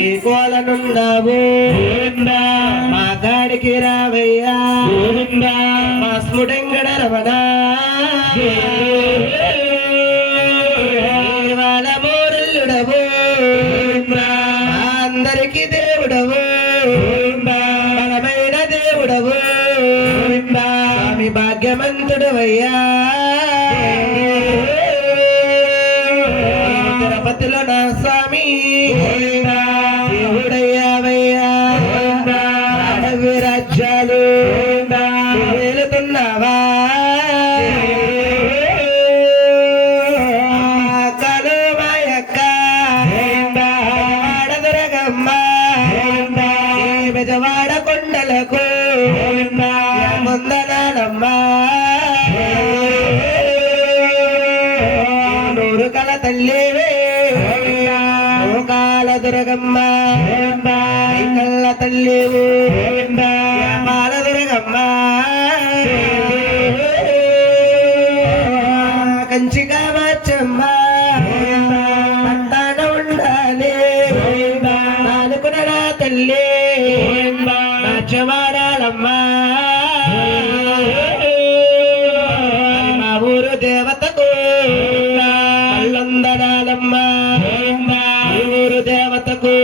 ఈ కోలనుండవు మా గాడికి రావయ్యా మా స్ముడెంగడ రమణ వాళ్ళ మోరల్లుడవు అందరికి దేవుడవు బలమైన దేవుడవు స్వామి భాగ్యవంతుడవయ్యా తిరుపతిలో నా స్వామి దేవుడయ్యావయ్యా రాజ్యాలు వెళుతున్నావా కనుమాయక్క వాడదురగమ్మ బెజవాడ కొండలకు ముందనాడమ్మా నూరు కల తల్లివే కాల దురగమ్మ కళ్ళ తల్లివు కాల దురగమ్మ కంచిగా మార్చమ్మ అంతాన ఉండాలి నాలుగునడా తల్లి నాచమాడాలమ్మా మా ఊరు దేవతకు కళ్ళొందడాలమ్మా ఊరు దేవతకు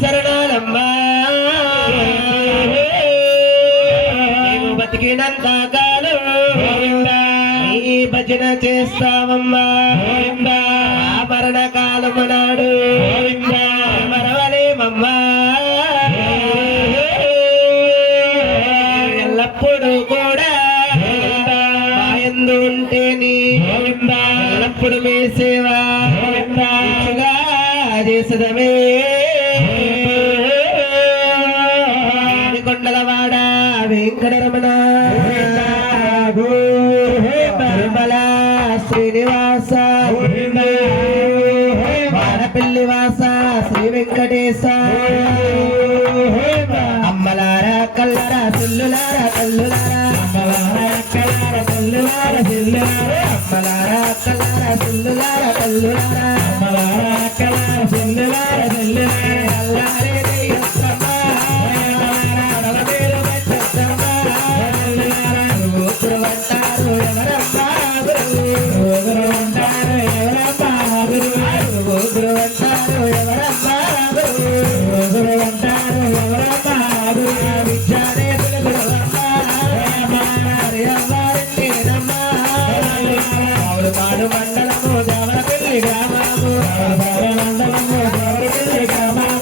శరణాలమ్మా మేము బతికినంత కాలం ఈ భజన చేస్తామమ్మా మరణ కాలము నాడు మరవలేమమ్మా ఎల్లప్పుడూ కూడా ఎందు ఉంటేని ఎల్లప్పుడు మీ సేవ చేసదమే కొండలవాడ వెంకటరమణ నిర్మల శ్రీనివాస వాడపల్లి వాస శ్రీ వెంకటేశ అమ్మలారా కల్లరా చెల్లులారా కల్లులారా అమ్మలారా కల్లారా చెల్లులారా చెల్లులారా అమ్మలారా కల్లారా చెల్లులారా కల్లులారా అమ్మలారా కల్లారా చెల్లులారా చెల్లులారా అల్లారే దయ్యప్పమ్మ నవదేరు వచ్చమ్మా ఊగురు అంటారు ఎవరమ్మా ఊగురు అంటారు ఎవరమ్మా ఊగురు అంటారు ఎవరమ్మా ఊగురు అంటారు ఎవరమ్మా విద్యాలయ పాడు మండలము దేవరపల్లి గ్రామము మండలము దేవరపల్లి గ్రామము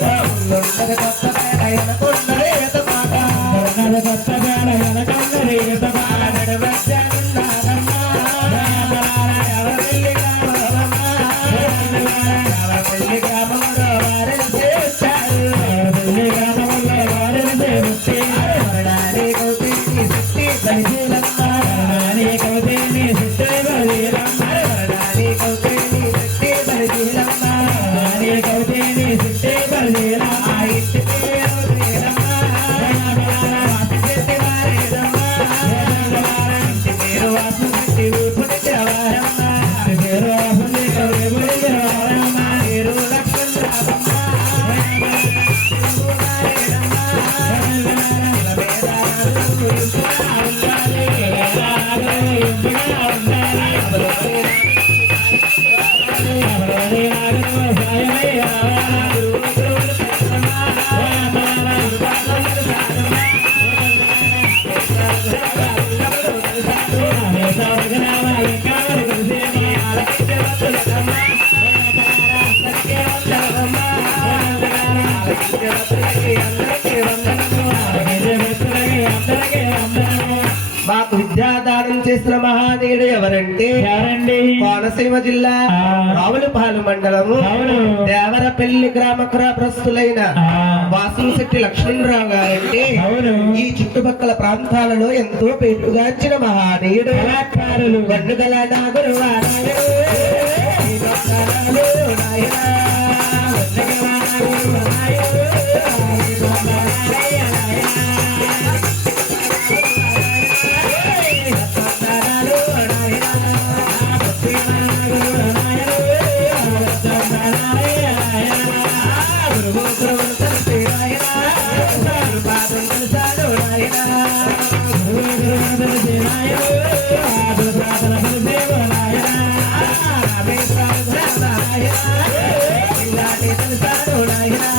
మాకు విద్యాదానం చేసిన మహానీయుడు ఎవరంటే కోనసీమ జిల్లా రావులపాలెం మండలము దేవరపల్లి గ్రామపురస్తులైన వాసంశెట్టి లక్ష్మణరావు గారంటే ఈ చుట్టుపక్కల ప్రాంతాలలో ఎంతో పేరుగాంచిన మహానీయుడు కళాకారులు గన్నుగల నాగురు నీలాంటి తెలుసాడు నాయనా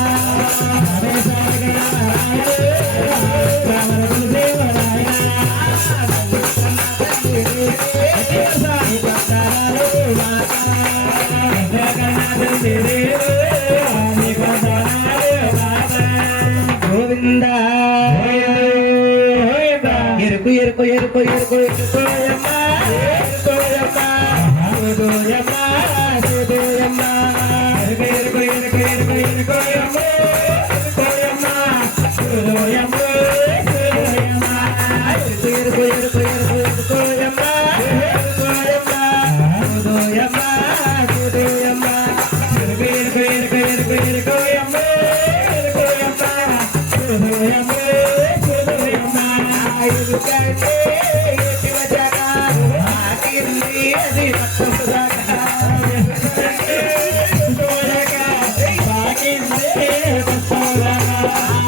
గోవింద ఎరుకు ఎరుకు ఎరుకు ఎరుకు ఎరుకోయమ్మ ఎరుకోయమ్మ సుదోయమ్మ సుదోయమ్మ ఎరుకు ఎరుకు ఎరుకు ఎరుకు ఎరుకోయమ్మ ఎరుకోయమ్మ సుదోయమ్మ సుదోయమ్మ ఎరుకు ఎరుకు ఎరుకు ఎరుకోయమ్మ ఎరుకోయమ్మ సుదోయమ్మ సుదోయమ్మ ఎరుకు ఎరుకు ఎరుకు ఎరుకు ఎరుకోయమ్మ ఎరుకోయమ్మ సుదోయమ్మ సుదోయమ్మ ఎరుకంటే ఎటివజగా ఆకింది అది భక్తముదగా సుదోయగా ఆకింది భక్తముదగా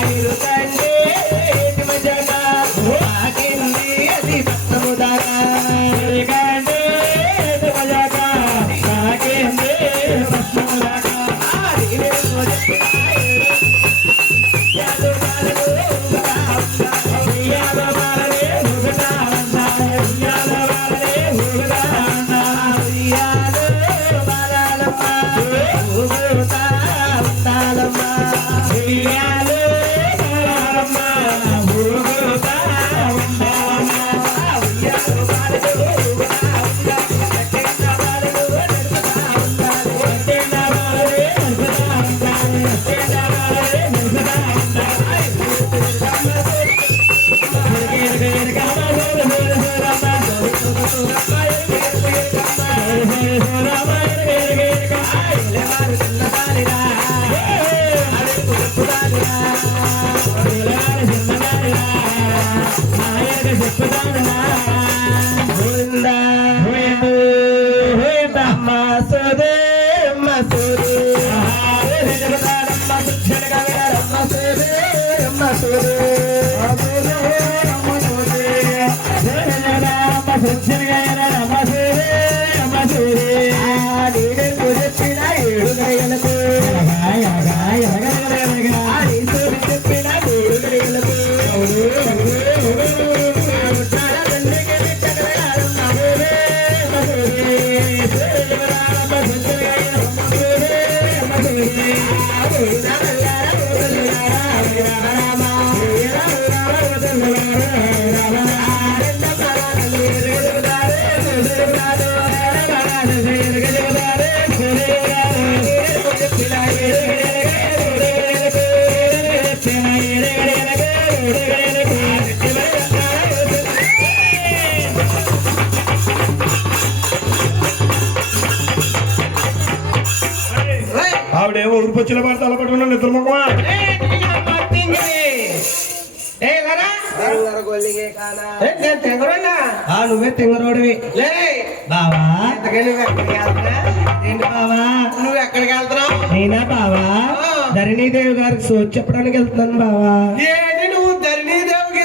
ఎరుకంటే ఎటివజగా ఆకింది అది భక్తముదగా ఎరుకంటే ఎటివజగా ఆకింది భక్తముదగా ఆదినే సోజే యాదో బాలలు యాదో బాలలే ముగటా యాదో బాలలే ముగటా యాదో బాలలమ్మ ముగటా ఉండాలమ్మ యాదో బాలలమ్మ ముగటా ఉండాలమ్మ యాదో బాలలు ముగటా ఉండాలి అట్టెండ బాలలు నడుపుతా ఉండాలి అట్టెండ బాలలే నడుపుతా ఉండాలి అట్టెండ బాలలే నడుపుతా ఆవిడేమో ఊరిపొచ్చిన పాట తలపట్టుకున్నా నిద్ర ముఖమా నువ్వే తెంగరోడివి బావా ఏంటి బావా నువ్వు ఎక్కడికి వెళ్తున్నావు? నేనా బావా ధరణీదేవి గారికి సోచి చెప్పడానికి వెళ్తున్నాను బావా ఏంటి నువ్వు ధరణీదేవికి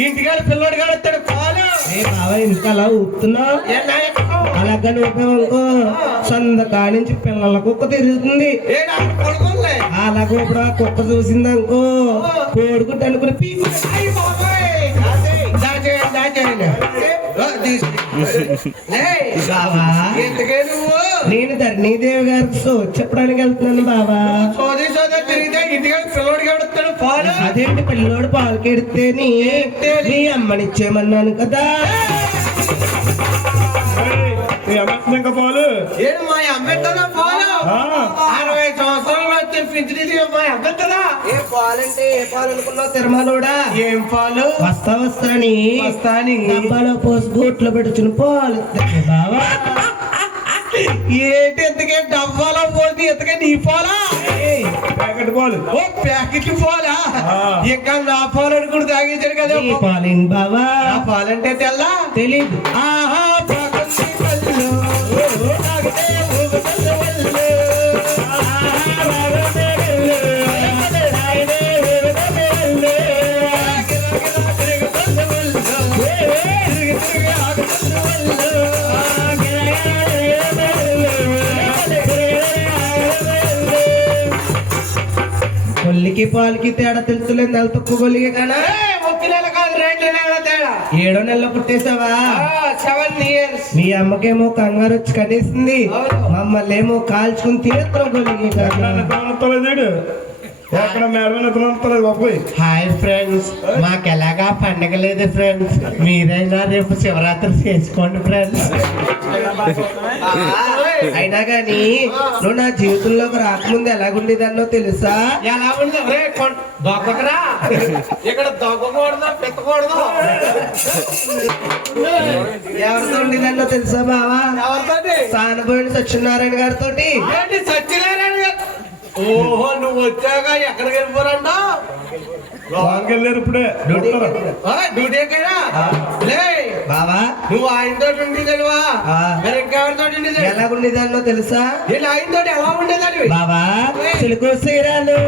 ఇంటికాడ పిల్లడు కడతాడు పాలు ఏ బావా ఇంకా అలా ఊపుతున్నావు అలాగా నువ్వు సొంత కానించి పిల్లల కుక్క తిరుగుతుంది కొడుకులే అలాగే ఇప్పుడు ఆ కుక్క చూసింది అనుకో కోడుకుంటే అనుకుని పీకు బావా ఇంటికే నువ్వు నేను ధరణీదేవి గారికి సోచి చెప్పడానికి వెళ్తున్నాను బావా సోదరి సోదరు తిరిగితే ఇంటికాడ పిల్లడు కడతాడు పాలు అదేంటి పిల్లోడు పాలు కెడితే నీ అమ్మనిచ్చేయమన్నాను కదా ఇంకా పాలు ఏడు మా అమ్మెట్టదా పాలు 60 సంవత్సరాలు వచ్చే ఫించినది మా అమ్మెట్టదా ఏ పాలంటే ఏ పాలు అనుకున్నావు తిరుమలోడా ఏం పాలు వస్తాని వస్తాని డబ్బాలో పోసి గూట్లో పెట్టుచుని పాలు బావా ఏంటి ఎంతకే డబ్బాలో పోతే ఎంతకే నీ పాలా ప్యాకెట్ పాలు ఓ ప్యాకెట్ పాలా ఇంకా నా పాలు అనుకుని తాగించాడు కదా ఈ పాలేంటి బావా నా పాలంటే తెల్లా తెలీదు ఆహా ప్రకృతి పళ్ళు తాగితే ఊగుతుంది ఒళ్ళు. తిరుగుతుంది ఒళ్ళు. తిరిగి తిరిగి ఆగుతుంది ఒళ్ళు. నెయ్యికి పాలకి తేడా తెలుసులేదు నెల తొక్కుగొలిగే కానా 1 నెల కాదు 2 నెలల తేడా 7వ నెలలో పుట్టేసావా 7 years. మీ అమ్మకేమో కంగారు వచ్చి కనేసింది అవును. మమ్మల్ని ఏమో కాల్చుకుని తినేత్రగొలిగే కానా ఎత్తలేదు ఎక్కడ మేడమే ఎత్తలేదు బాబాయ్. హాయ్ ఫ్రెండ్స్, మాకు ఎలాగా పండగ లేదు ఫ్రెండ్స్, మీరైనా రేపు శివరాత్రి చేసుకోండి ఫ్రెండ్స్. అయినా గాని నువ్వు నా జీవితంలోకి రాకముందు ఎలాగుండేదన్నో తెలుసా? ఎలా ఉంది దొక్కరా ఇక్కడ దొక్కకూడదు పెట్టకూడదు. ఎవరితో ఉండేదన్నో తెలుసా బావా? ఎవరితోటి? సానబోయిన సత్యనారాయణ గారితో. ఏంటి సత్యనారాయణ గారు? ఓహో, నువ్వు వచ్చాక ఎక్కడికి వెళ్ళిపోరంట? లోనికి వెళ్ళారు ఇప్పుడే డ్యూటీ ఎక్కడా లే బావా నువ్వు ఆయనతో ఉండేదానివా? ఆ. మరి ఇంకెవరితో ఉండేది? ఎలాగుండేదన్నో తెలుసా? నేను ఆయనతో ఎలా ఉండేదానివి? బావా చిలుకు సీరాలు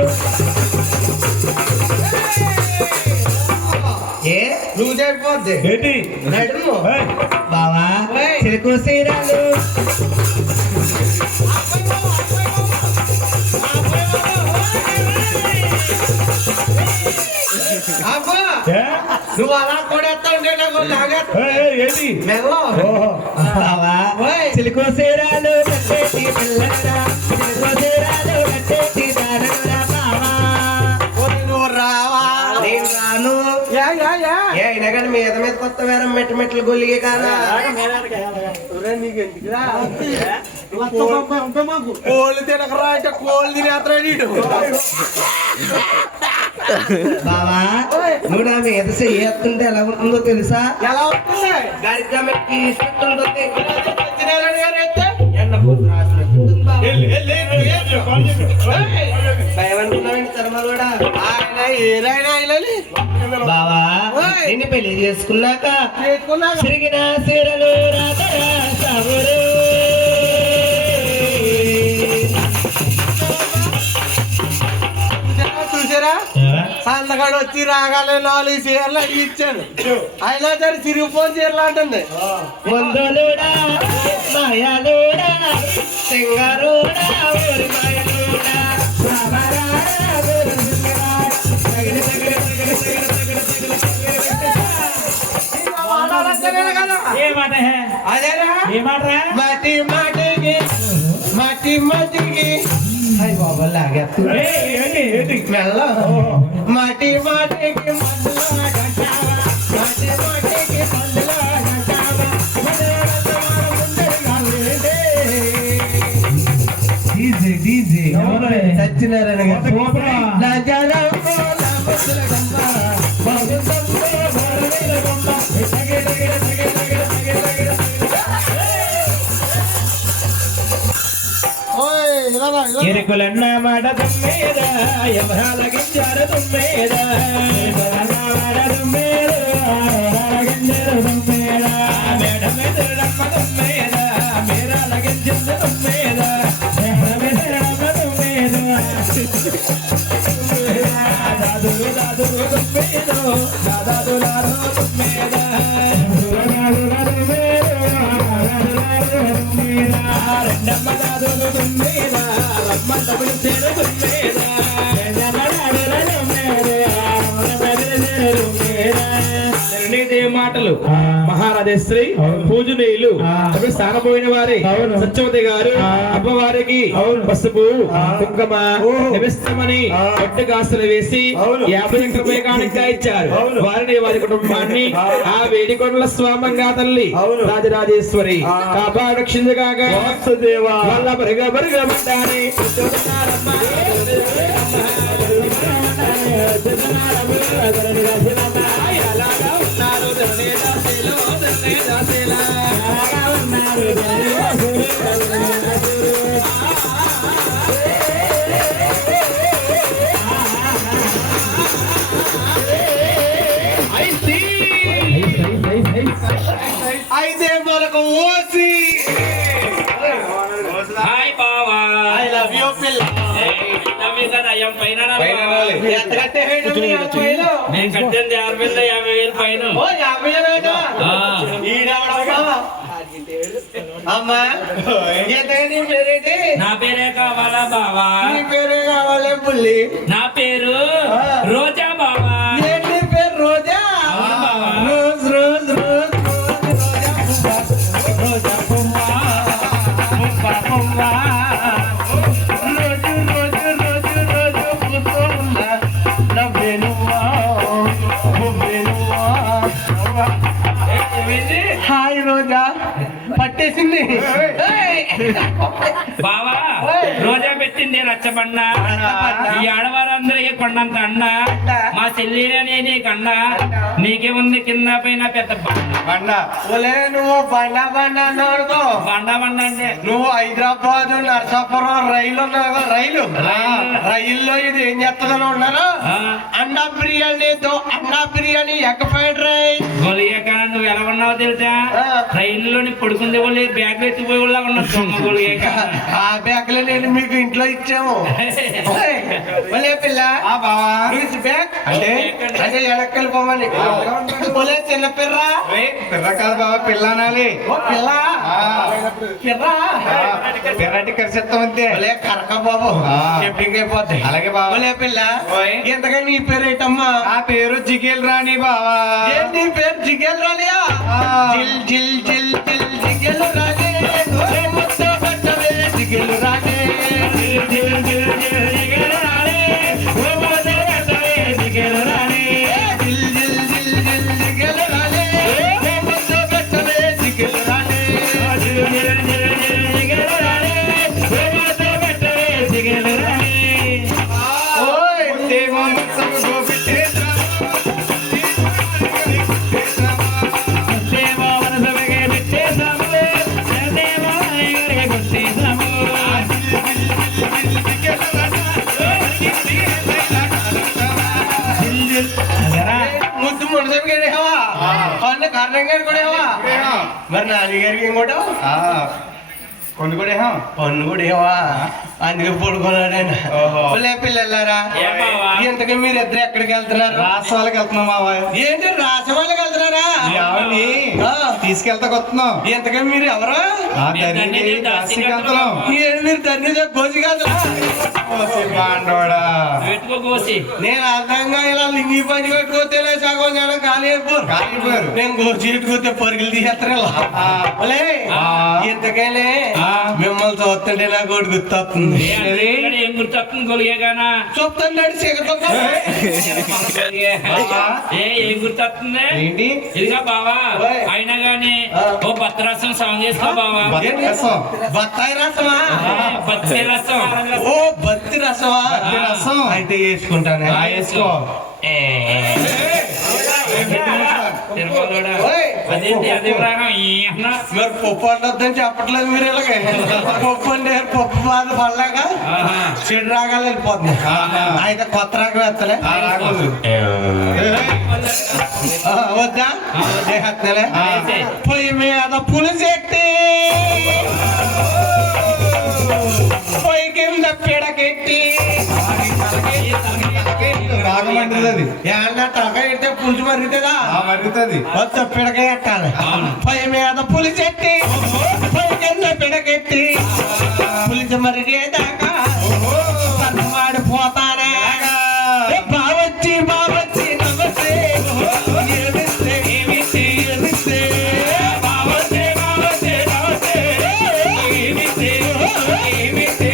ఏ నువ్వు చెప్పొద్ది ఏంటి నడుము. ఏయ్, బావా చిలుకు సీరాలు అబ్బా, ఏ? నువ్వు అలా కొడేస్తా ఉంటే నాకు లాగేస్తా. ఏయ్, ఏయ్, ఏంటి మెల్ల. ఓహో బావా చిలుకు సీరాలు కట్టేటి పిల్లరా చిలుకు సీరాలు కట్టేటి దారరా బావా ఓయ్, నువ్వు రావా? నేను రాను. Yeah, yeah, yeah. ఏ అయినా కానీ మీద మీద కొత్త వేరం మెట్లు గొలిగే కాదా? కోళ్ళు తినకరా అంటే కోళ్ళు తినేస్తాడు వీడు. బావా నువ్వు నా మీద చెయ్యేస్తుంటే ఎలా ఉంటుందో తెలుసా? ఎలా ఉంటుంది? గారిగా మెట్టి ఇస్తుందో సత్యనారాయణ గారు అయితే ఎండ పూత రాసినట్టు ఉంటుంది బావా. భయం అనుకున్నావేంటి చర్మలు కూడా? ఆయన ఏదైనా ఇలాని బావా నిన్ను పెళ్లి చేసుకున్నాక చేసుకున్నాక సిరిగిన సీరలు రాతరా సావురు. చూసారా? సందగాడు వచ్చి రాగానే 4 చీరలు ఇచ్చాడు. అయినా సరే సిరిగిపోని చీరలు అంటుంది. వందలుడా మాయాలుడా సింగారుడా ఊరి మాయలుడా రామరారా ఊరి సింగరా. తగిలి తగిలి తగిలి తగిలి తగిలి తగిలి తగిలి. వాడాలంటేనే కదా. అదేరా మట్టి మాటికి మట్టి మట్టికి అయ్య బాబా లాగేస్తు. ఏంటి ఏంటి మెల్ల మట్టి మాటికి మందులో గంటావా, మట్టి మాటికి మందులో గంటావా, సత్యనారాయణ గారు నా జనంలో నా ముద్దుల గంప, బాగుందంలో బారువేల గంప. తగిల తగిల తగిల తగిల తగిల తగిల ఎరుకులన్న మాట తుమ్మేదా యమరాల గింజార తుమ్మేదా మాట తుమ్మేదా గింజార తుమ్మేదా మేడ మెదరమ్మ తుమ్మేదా మేరాల గింజల తుమ్మేదా మేడమ్మ తుమ్మేదా దాదులు దాదులు తుమ్మేదో దాదాదులారో తుమ్మేదా రెండమ్మ దాదులు తుమ్మేదా అమ్మ తమిళ చేరు తుమ్మేదా మాటలు మహారాజశ్రీ పూజనీయులు స్థానపోయిన వారి సత్యవతి గారు అమ్మవారికి పసుపు కుంకుమ నిమిస్తమని ఒట్టు కాసులు వేసి 50 ఒక్క కానుక ఇచ్చారు. వారిని వారి కుటుంబాన్ని ఆ వేడికొండల స్వామంగా తల్లి రాజరాజేశ్వరి కాపాడక్షించగాక వల్ల బరుగ బరుగమంటాని అయితే మనకు ఓసి హాయ్ బావా ఐ లవ్ యూ పిల్ల. ఎంత కట్టేవేంటి మీ అబ్బాయిలు? నేను కట్టింది 50,000 పైన ఓ 50,000 ఆ. ఈడవడమ్మా. అమ్మా ఎంత నీ పేరేంటి? నా పేరే కావాలా బావా నీ పేరే కావాలి పుల్లి. నా పేరు వేసింది బావా రోజా పెట్టింది రచ్చబండ ఈ ఆడవారందరికీ కొండంత అండ మా చెల్లినే నీకన్న నీకేముంది కింద పైన పెద్ద బండ ఒలే నువ్వు బండ బండ అన్నాడుకో బండ బండ అంటే నువ్వు హైదరాబాద్ నర్సాపురం రైలు ఉన్నావు కదా, రైల్లో ఇది ఏం చేస్తుందని ఉన్నారు అండా బిర్యానీ ఎగ్ ఫ్రైడ్ రైస్ గొలియాక నువ్వు ఎలా ఉన్నావో తెలుసా రైల్లోని పడుకుందే వాళ్ళు బ్యాగ్ ఎత్తిపోయి వాళ్ళ ఉన్నావు గొలియాక ఆ బ్యాగ్లో నేను మీకు ఇంట్లో ఇచ్చాము ఒలే పిల్ల బ్యాగ్ అంటే ఎడక్కలు పోమని ఒలే చిన్న పిర్రా పిల్ల కాదు బాబా పిల్ల అనాలి ఓ పిల్ల పిర్రా పిల్లటి కరిసేస్తాం అంతే ఒలే కరక బాబు ఆ. చెప్పింగ్ అయిపోద్ది అలాగే బాబా ఒలే పిల్ల ఓయ్. ఎంతగా నీ పేరు ఏంటమ్మా ఆ పేరు జిగేల్ రాణి బావా ఏంటి నీ పేరు జిగేల్ రాలియా ఆ. జిల్ జిల్ జిల్ జిల్ జిగేల్ రాణి ఒరే ముద్ద పట్టవే జిగేల్ రాణి జిల్ జిల్ జిల్ జిల్ జిగేల్ రాణి ఓ ముద్ద పట్టవే జిగేల్ రాణి జిల్ జిల్ జిల్ జిల్ జిగేల్ రాణి ఓ ముద్ద పట్టవే జిగేల్ రాణి జిల్ జిల్ జిల్ జిల్ జిగేల్ రాణి ఓ ముద్ద పట్టవే జిగేల్ రాణి ఓయ్ దేవో మత్సము గోపితేశ్వర దేవా వనసవగే పెట్టేసాము దేవా ఆయనకి కొట్టేసాము ముద్దు మునసవగే హవా అన్న కారణంగా కూడా హవా మరి నాన్నగారికి ఏం కూడా కొన్ని కూడా పన్ను కూడా ఏవా అందుకే పడుకున్నాడు ఓహో. పిల్లలారా ఏ బావా? ఇంతకీ మీరు ఇద్దరు ఎక్కడికి వెళ్తున్నారు రాష్ట్రాలకు వెళ్తున్నాం బావా ఏంటి రాసవాళ్ళకి వెళ్తున్నారా ఎవరిని ఆ. తీసుకెళ్తా వస్తున్నాం ఇంతకీ మీరు ఎవరు దాసికంతలం ఏంటి మీరు తండ్రి గోసిగలరా బాండోడా పెట్టుకో కోసి నేను అర్థంగా ఇలా లింగి పని పెట్టుకోతే సగం జనం ఖాళీ అయిపోరు కాలిపోయారు. నేను గోసి పెట్టుకోతే పరుగులు తీసేస్తారు ఇలా ఆ. ఒలే, ఆ. ఇంతకైనా ఆ. మిమ్మల్ని చూస్తుంటే నాకు ఒకటి గుర్తొస్తుంది ఏం గుర్తొస్తుంది గొలియాగానా చూస్తున్నాడు సిగతం ఏం గుర్తొస్తుంది ఏంటి ఇదిగా బావా ఓయ్. అయినా గానీ ఆ. ఓ భద్రాసం సాంగ్ చేసుకో బావా రసం బత్తాయి రసమా పచ్చి రసం ఓ బత్తి రసమా బత్తి రసం. అయితే వేసుకుంటానే వేసుకో తిరుమలలోడా. ఓయ్. అదేంటి అదే రాగం ఈ అన్నా. మరి పప్పు వండొద్దని చెప్పట్లేదు మీరు ఇలాగే పప్పు అంటే పప్పు బాధ పడలేక ఆహా. చెడు రాగాలు వెళ్ళిపోతుంది ఆహా. అయితే కొత్త రాగం ఎత్తలే రాకూడదు వద్దా దేహత్తలే ఆ. పొయ్యి మీద పులిసెట్టి పొయ్యి కింద పిడకెట్టి రాగమంటుంది అది ఏమన్నా తలకాయ ఎడితే పులుసు మరుగుతుందా మరుగుతుంది వద్ద పిడకాయ ఎట్టాలి పొయ్యి మీద పులిసెట్టి పొయ్యి కింద పిడకెట్టి పులిసి మరిగేదాకా సన్నమాడిపోతానే బావచ్చి బావచ్చి నమస్తే ఏమిస్తే ఏమిస్తే ఏమిస్తే బావచ్చి బావచ్చి నమస్తే ఏమిస్తే ఏమిస్తే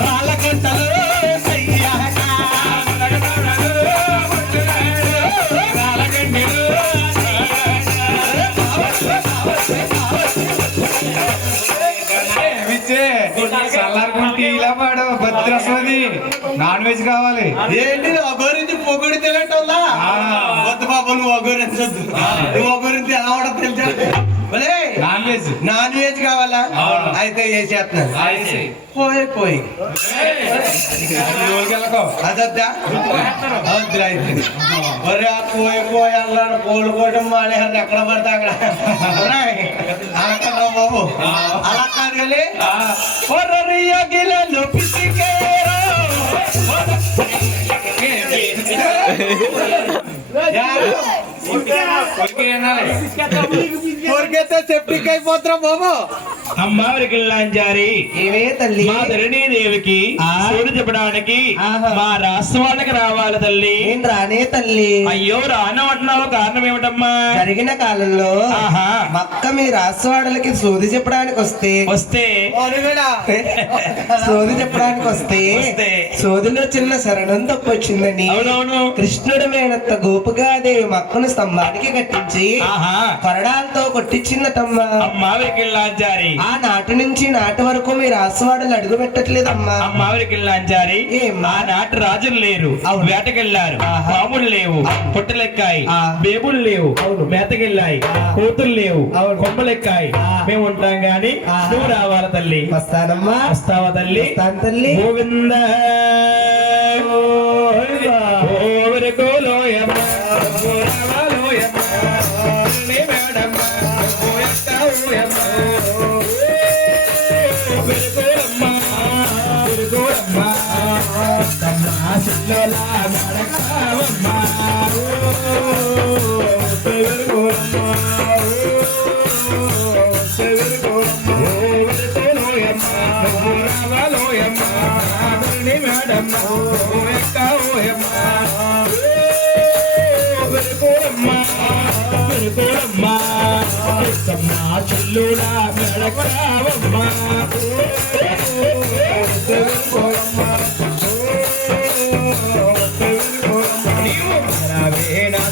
రాళ్ళగంటలు సయ్యాక రాళ్ళగంటలు చల్లారుకుంటే ఇలా పాడు భద్రస్వది నాన్ వెజ్ కావాలి ఏంటి అగోరించి పొగుడి తెలియటందా ఆ. వద్దు బాబు నువ్వు అగోరించొద్దు నువ్వు అగోరించి ఎలా ఉండదు తెలుసా భలే నాన్ వెజ్ నాన్ వెజ్ కావాలా అవును. అయితే వేసేస్తున్నాను ఆయిసే. పోయి వెళ్ళకో అదొద్దా వద్దురా అయితే ఒరే పోయి అన్నాడు కోళ్ళు కోయడం మానేహారు ఎక్కడ పడితే అక్కడ ఒరేయ్, అలా కాదురా బాబు అలా కాదు కానీ ఒర్రయ్య గిలలు పిసికేరా. ఊరికైతే సెప్టిక్ అయిపోతురా బాబు అమ్మవారికి లాంచారి ఏమే తల్లి మా ధరణీదేవికి సూడు చెప్పడానికి మా రాష్ట్ర వాళ్ళకి రావాలి తల్లి నేను రానే తల్లి అయ్యో రానమంటున్నావు కారణం ఏమిటమ్మా జరిగిన కాలంలో ఆహా మక్క మీ రాష్ట్రవాడలకి సోది చెప్పడానికి వస్తే వస్తే సోది చెప్పడానికి వస్తే వస్తే సోదిలో చిన్న శరణం తప్పొచ్చిందని అవునవును కృష్ణుడు మేనత్త గోపుగాదేవి మక్కను స్తంభానికి కట్టించి ఆహా కొరడాలతో కొట్టించిందటమ్మా. అమ్మావిరికిల్లాంచారి ఆ నాటి నుంచి నాటి వరకు మీరు ఆశవాడలు అడుగు పెట్టట్లేదమ్మా. అమ్మావిరికిల్లాంచారి ఏమ్మా? ఆ నాటి రాజులు లేరు అవును. వేటకెళ్లారు ఆహా. పాములు లేవు అవును. పుట్టలెక్కాయి ఆ. బేబులు లేవు అవును. మేతకెళ్ళాయి ఆ. కూతులు లేవు అవును. కొమ్మలెక్కాయి ఆ. మేము ఉంటాం గాని ఆహా. నువ్వు రావాల తల్లి వస్తానమ్మా. వస్తావా తల్లి వస్తాను తల్లి. గోవింద ఓవరి గోలోయమ్మ గోరావలోయమ్మ నీ మేడమ్మ ఓయక్క ఓయమ్మ వెలుగోరమ్మ వెలుగోరమ్మ తమ్మ సిల్లోల మడకావమ్మ వెలుగోరమ్మ వెలుగోరమ్మ ఓవరి గోలోయమ్మ గోరావలోయమ్మ నీ మేడమ్మ ఓయక్క ఓయమ్మ వెలుగోరమ్మ వెలుగోరమ్మ తమ్మ సిల్లోల మడకావమ్మ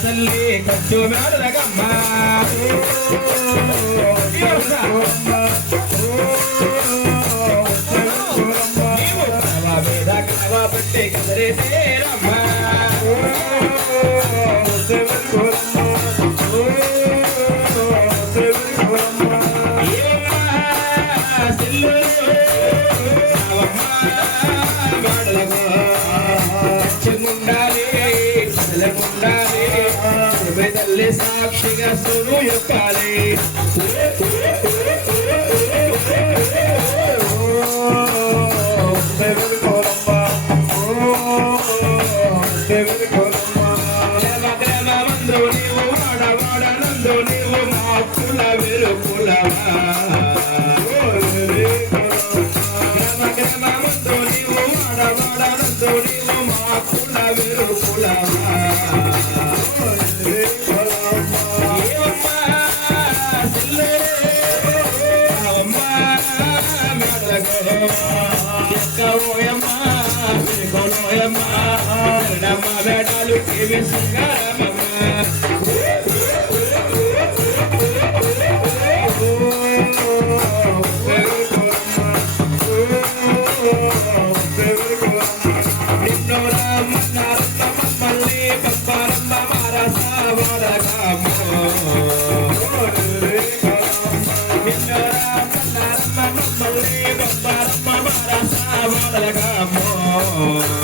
తల్లి ఖర్చు మేడలగమ్మ పెట్టి కదరే తేరమ్మ తల్లి సాక్షిగా సును చెప్పాలి గ్రామందు నీవు వాడవాడనందు నీవు మా కుల వెలుపులవా గ్రామందు నీవు వాడవాడనందు నీవు మా కుల వెలుపులవా వేడాలు మళ్ళీ పప్పారమ్మ Oh,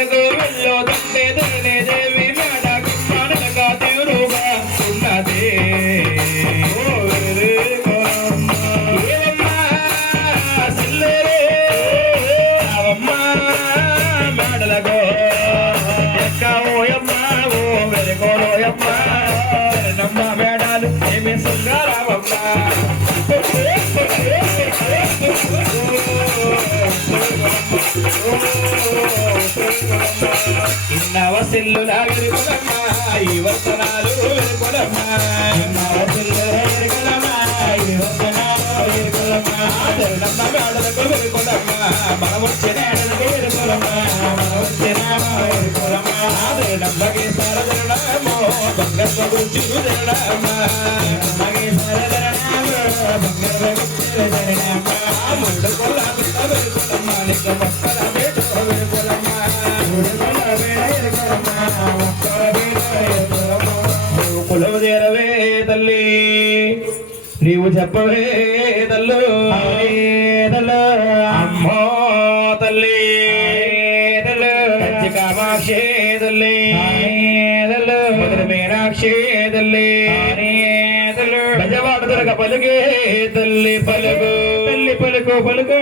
వరకు వెళ్ళొదంటే ధరణి దేవి మేడ గుమ్మానగా తీరుగా ఉన్నది ఏవమ్మా సిల్లరే అవమ్మా మేడలగో ఎక్కవోయమ్మా ఓ వెలుగోయమ్మా నమ్మ మేడాలు ఏమి సుందరవమ్మా ఇన్నవ సిల్లుల వెలుగులమ్మా ఈ వర్తనాలు వెలుగులమ్మా ఇన్నవ సిల్లుల వెలుగులమ్మా ఈ వర్తనాలు వెలుగులమ్మా నమ్మ మేడలకు వెలుగులమ్మా మనం వచ్చిన ఏడలకు వెలుగులమ్మా మనం వచ్చిన వెలుగులమ్మా నమ్మకి సరదరణమో బంగారు గురించి ధరణమా నమ్మకి సరదరణమో బంగారు గురించి ధరణమా ముందు కొల్ల వెలుగులమ్మా నిజ మొక్కల బేట వెలుగులమ్మా కులము చేరవే తల్లి నీవు చెప్పవే తల్లు అమ్మో తల్లి కామాక్షి తల్లి మధుర మీనాక్షి తల్లి గజవాడ దుర్గ పలుకే తల్లి పలుకు తల్లి పలుకు పలుకు